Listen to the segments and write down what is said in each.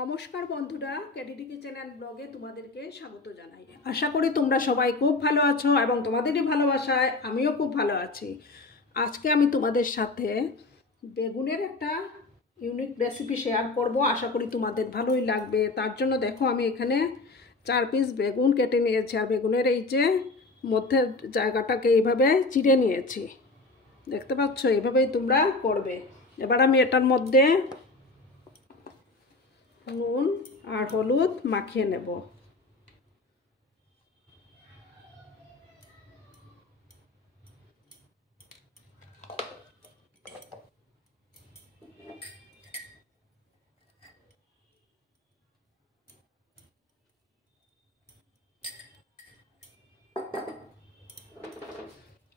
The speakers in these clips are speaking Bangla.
নমস্কার বন্ধুরা, কেডিডি কিচেন অ্যান্ড ব্লগে তোমাদেরকে স্বাগত জানাই। আশা করি তোমরা সবাই খুব ভালো আছো এবং তোমাদেরই ভালোবাসায় আমিও খুব ভালো আছি। আজকে আমি তোমাদের সাথে বেগুনের একটা ইউনিক রেসিপি শেয়ার করব। আশা করি তোমাদের ভালোই লাগবে। তার জন্য দেখো আমি এখানে 4 পিস বেগুন কেটে নিয়েছি, আর বেগুনের এই যে মধ্যের জায়গাটাকে এইভাবে চিড়ে নিয়েছি। দেখতে পাচ্ছ, এইভাবেই তোমরা করবে। এবার আমি এটার মধ্যে নুন আর হলুদ মাখিয়ে নেব।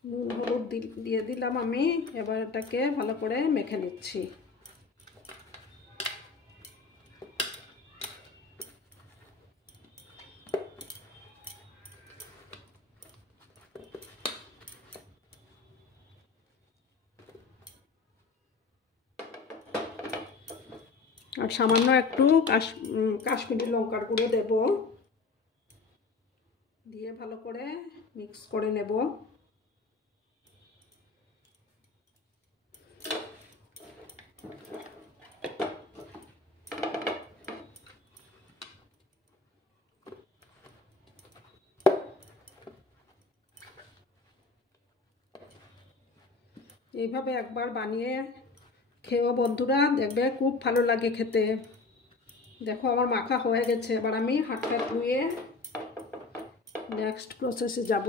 নুন হলুদ দিয়ে দিলাম আমি। এবার এটাকে ভালো করে মেখে নিচ্ছি। আর সামান্য একটু কাশ্মীরি লঙ্কার গুঁড়ো দেব, দিয়ে ভালো করে মিক্স করে নেব। এইভাবে একবার বানিয়ে খেও বন্ধুরা, দেখবে খুব ভালো লাগে খেতে। দেখো আমার মাখা হয়ে গেছে। এবার আমি হাতটা ধুয়ে নেক্সট প্রসেসে যাব।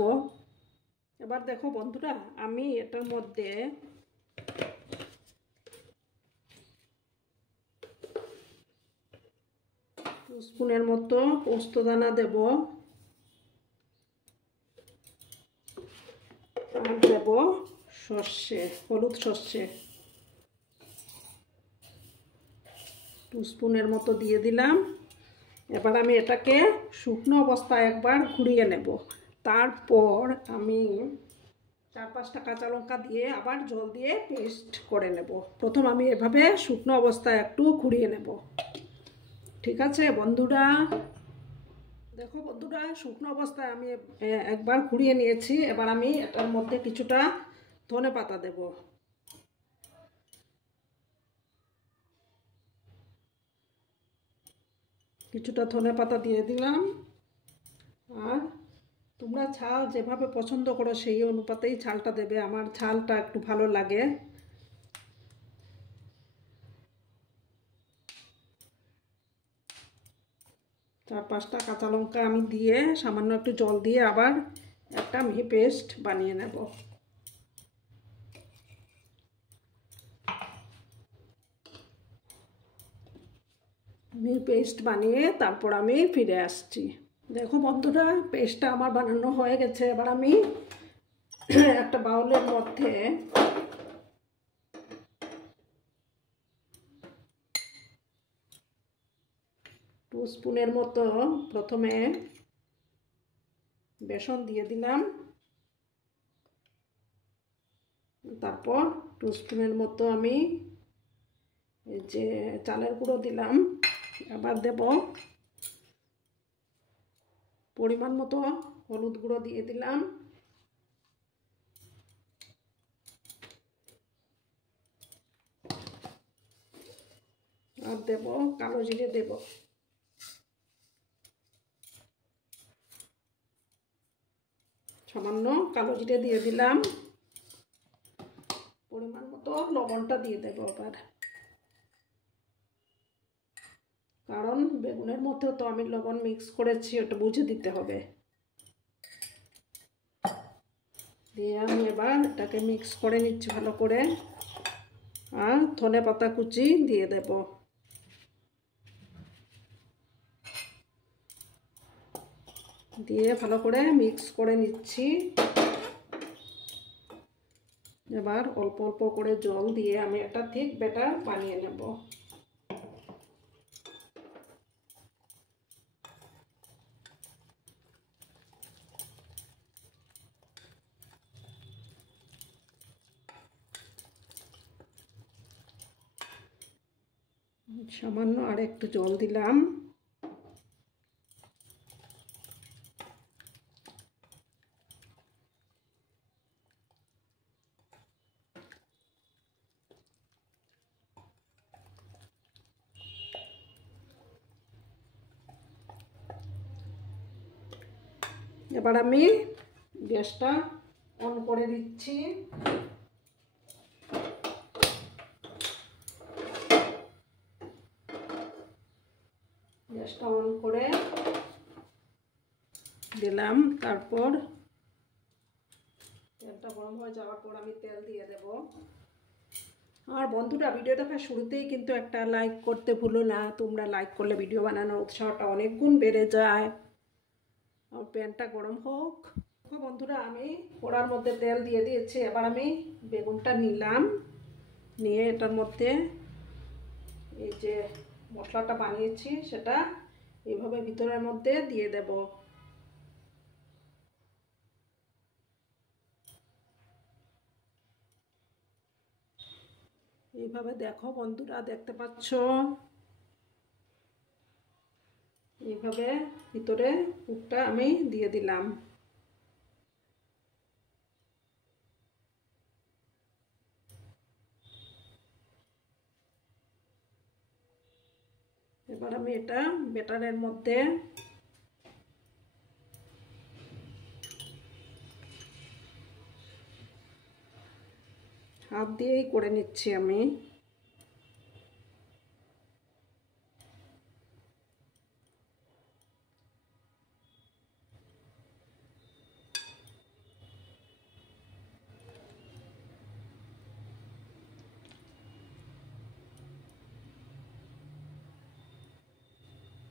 এবার দেখো বন্ধুরা, আমি এটার মধ্যে দু স্পুনের মতো পোস্তদানা দেব, আর দেব সর্ষে, হলুদ সর্ষে 2 স্পুনের মতো দিয়ে দিলাম। এবার আমি এটাকে শুকনো অবস্থায় একবার ঘুরিয়ে নেব। তারপর আমি 4-5টা কাঁচা লঙ্কা দিয়ে আবার জল দিয়ে পেস্ট করে নেব। প্রথম আমি এভাবে শুকনো অবস্থায় একটু ঘুরিয়ে নেব। ঠিক আছে বন্ধুরা, দেখো বন্ধুরা, শুকনো অবস্থায় আমি একবার ঘুরিয়ে নিয়েছি। এবার আমি এটার মধ্যে কিছুটা ধনেপাতা দেব। কিছুটা ধনেপাতা দিয়ে দিলাম। আর তোমরা ঝাল যেভাবে পছন্দ করো সেই অনুপাতেই ঝালটা দেবে। আমার ঝালটা একটু ভালো লাগে। চার 5টা কাঁচা লঙ্কা আমি দিয়ে সামান্য একটু জল দিয়ে আবার একটা মিহি পেস্ট বানিয়ে নেব। মিহি পেস্ট বানিয়ে তারপর আমি ফিরে আসছি। দেখো বন্ধুরা, পেস্টটা আমার বানানো হয়ে গেছে। এবার আমি একটা বাউলের মধ্যে টু স্পুনের মতো প্রথমে বেসন দিয়ে দিলাম, তারপর 2 স্পুনের মতো আমি এই যে চালের গুঁড়ো দিলাম। আবার দেব পরিমাণ মতো হলুদ গুঁড়ো দিয়ে দিলাম, আর দেব কালো জিরে দেব। সামান্য কালো জিরে দিয়ে দিলাম। পরিমাণ মতো লবণটা দিয়ে দেবো আবার, কারণ বেগুনের মধ্যেও তো আমি লবণ মিক্স করেছি, ওটা বুঝে দিতে হবে। দিয়ে আমি এবার এটাকে মিক্স করে নিচ্ছি ভালো করে। আর ধনেপাতা কুচি দিয়ে দেব। দিয়ে ভালো করে মিক্স করে নিচ্ছি। এবার অল্প অল্প করে জল দিয়ে আমি একটা ঠিক ব্যাটার বানিয়ে নেব। সামান্য আর একটু জল দিলাম। এবার আমি গ্যাসটা অন করে দিচ্ছি। গ্যাসটা অন করে দিলাম। তারপর তেলটা গরম হয়ে যাওয়ার পর আমি তেল দিয়ে দেব। আর বন্ধুরা, ভিডিও দেখার শুরুতেই কিন্তু একটা লাইক করতে ভুলো না। তোমরা লাইক করলে ভিডিও বানানোর উৎসাহটা অনেক গুণ বেড়ে যায়। আর প্যানটা গরম হোক। বন্ধুরা, আমি কড়ার মধ্যে তেল দিয়ে দিয়েছি। এবার আমি বেগুনটা নিলাম, নিয়ে এটার মধ্যে এই যে মশলাটা বানিয়েছি সেটা এইভাবে ভিতরের মধ্যে দিয়ে দেব। এইভাবে দেখো বন্ধুরা, দেখতে পাচ্ছ, এইভাবে ভিতরে পুরটা আমি দিয়ে দিলাম। এবার আমি এটা ব্যাটারের মধ্যে হাত দিয়েই করে নিচ্ছি আমি।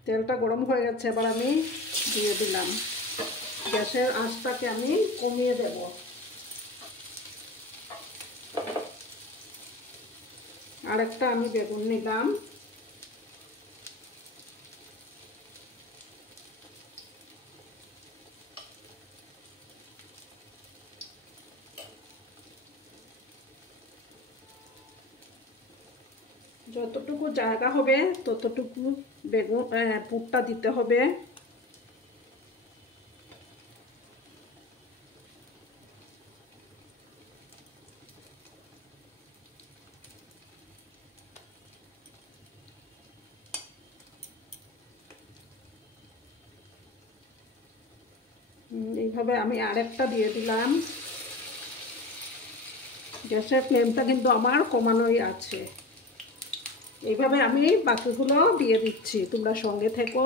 তেলটা গরম হয়ে গেছে, এবার আমি দিয়ে দিলাম। গ্যাসের আঁচটাকে আমি কমিয়ে দেব। আরেকটা আমি বেগুন নিলাম। যতটুকু জায়গা হবে ততটুকু বেগুন পুরটা দিতে হবে। এইভাবে আমি আরেকটা দিয়ে দিলাম। গ্যাসের ফ্লেমটা কিন্তু আমার কমানোই আছে। এইভাবে আমি বাকিগুলো দিয়ে দিচ্ছি, তোমরা সঙ্গে থেকো।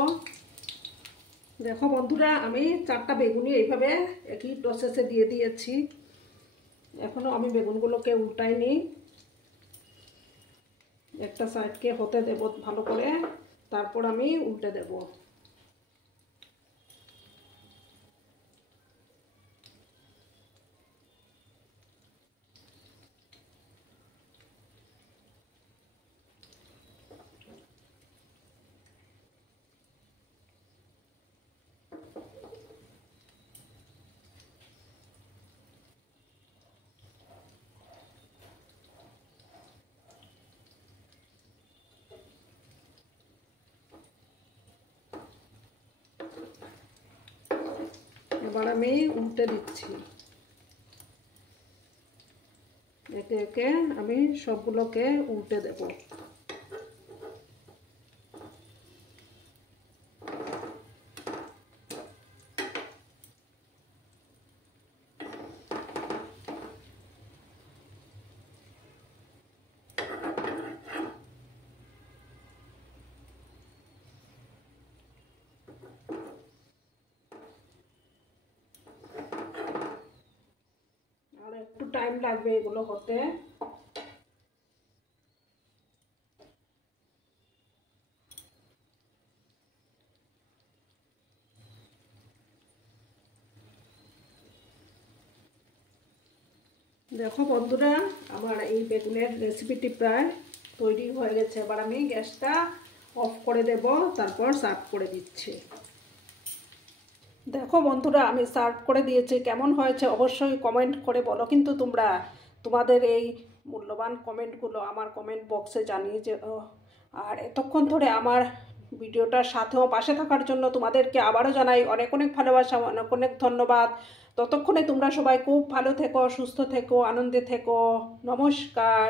দেখো বন্ধুরা, আমি 4টা বেগুনি এইভাবে একই প্রসেসে দিয়ে দিয়েছি। এখনো আমি বেগুনগুলোকে উল্টাইনি। একটা সাইডকে হতে দেব ভালো করে, তারপর আমি উল্টে দেব। এবার আমি উল্টে দিচ্ছি। একে একে আমি সবগুলোকে উল্টে দেব। আর একটু টাইম লাগবে এগুলো হতে। দেখো বন্ধুরা, আমার এই বেগুনের রেসিপিটি প্রায় তৈরি হয়ে গেছে। এবার আমি গ্যাসটা অফ করে দেব, তারপর সার্ভ করে দিচ্ছি। দেখো বন্ধুরা, আমি সার্ভ করে দিয়েছি। কেমন হয়েছে অবশ্যই কমেন্ট করে বলো কিন্তু তোমরা। তোমাদের এই মূল্যবান কমেন্টগুলো আমার কমেন্ট বক্সে জানিয়ে যে আর এতক্ষণ ধরে আমার ভিডিওটার সাথেও পাশে থাকার জন্য তোমাদেরকে আবারও জানাই অনেক অনেক ভালোবাসা, অনেক অনেক ধন্যবাদ। ততক্ষণে তোমরা সবাই খুব ভালো থেকো, সুস্থ থেকো, আনন্দে থেকো। নমস্কার।